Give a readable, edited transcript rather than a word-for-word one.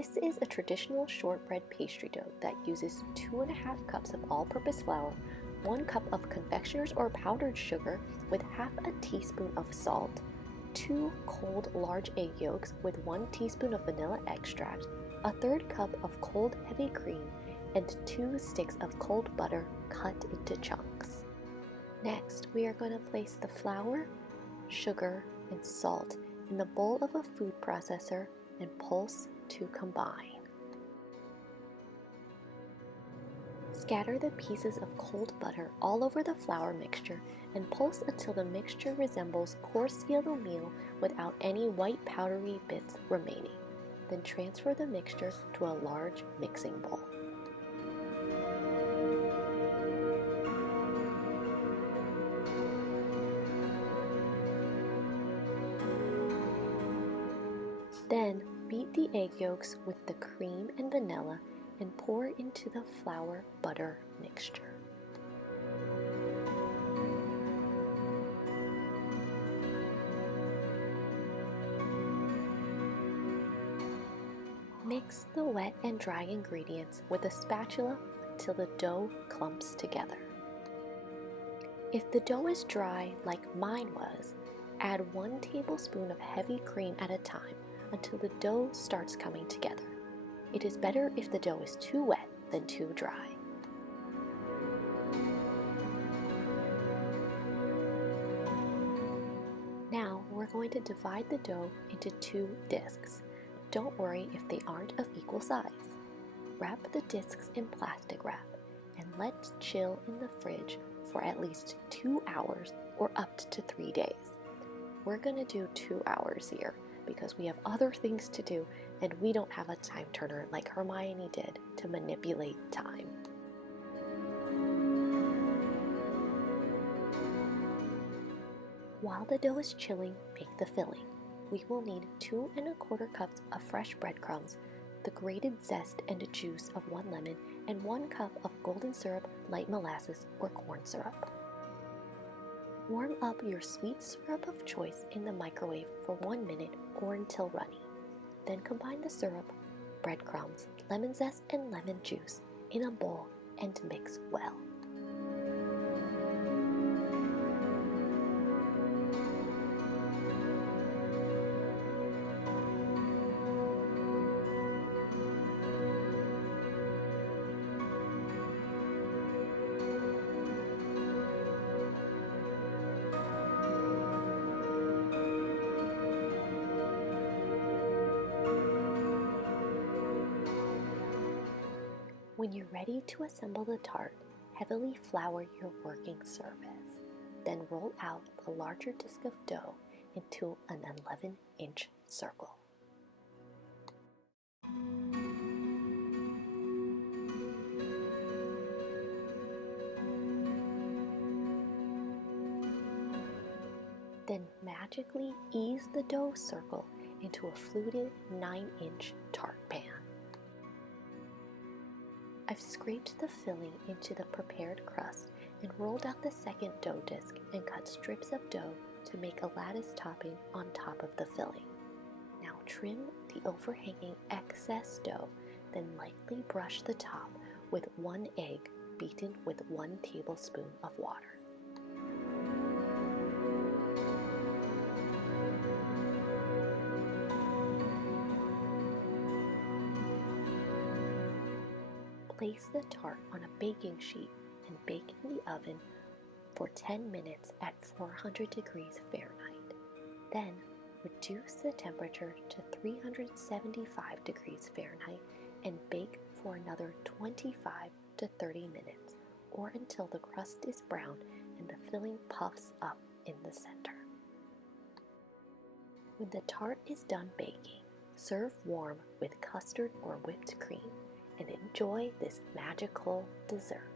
This is a traditional shortbread pastry dough that uses 2.5 cups of all-purpose flour, 1 cup of confectioner's or powdered sugar with half a teaspoon of salt, 2 cold large egg yolks with 1 teaspoon of vanilla extract, a 1/3 cup of cold heavy cream, and 2 sticks of cold butter cut into chunks. Next, we are going to place the flour, sugar, and salt in the bowl of a food processor and pulse to combine. Scatter the pieces of cold butter all over the flour mixture and pulse until the mixture resembles coarse yellow meal without any white powdery bits remaining. Then transfer the mixture to a large mixing bowl. Then beat the egg yolks with the cream and vanilla and pour into the flour butter mixture. Mix the wet and dry ingredients with a spatula until the dough clumps together. If the dough is dry like mine was, add 1 tablespoon of heavy cream at a time until the dough starts coming together. It is better if the dough is too wet than too dry. Now we're going to divide the dough into 2 discs. Don't worry if they aren't of equal size. Wrap the discs in plastic wrap and let chill in the fridge for at least 2 hours or up to 3 days. We're going to do 2 hours here because we have other things to do and we don't have a time turner like Hermione did to manipulate time. While the dough is chilling, make the filling. We will need 2¼ cups of fresh breadcrumbs, the grated zest and juice of 1 lemon, and 1 cup of golden syrup, light molasses, or corn syrup. Warm up your sweet syrup of choice in the microwave for 1 minute or until runny. Then combine the syrup, breadcrumbs, lemon zest, and lemon juice in a bowl and mix well. When you're ready to assemble the tart, heavily flour your working surface. Then roll out the larger disc of dough into an 11-inch circle. Then magically ease the dough circle into a fluted 9-inch tart pan. I've scraped the filling into the prepared crust and rolled out the second dough disc and cut strips of dough to make a lattice topping on top of the filling. Now trim the overhanging excess dough, then lightly brush the top with 1 egg beaten with 1 tablespoon of water. Place the tart on a baking sheet and bake in the oven for 10 minutes at 400 degrees Fahrenheit. Then reduce the temperature to 375 degrees Fahrenheit and bake for another 25 to 30 minutes or until the crust is brown and the filling puffs up in the center. When the tart is done baking, serve warm with custard or whipped cream and enjoy this magical dessert.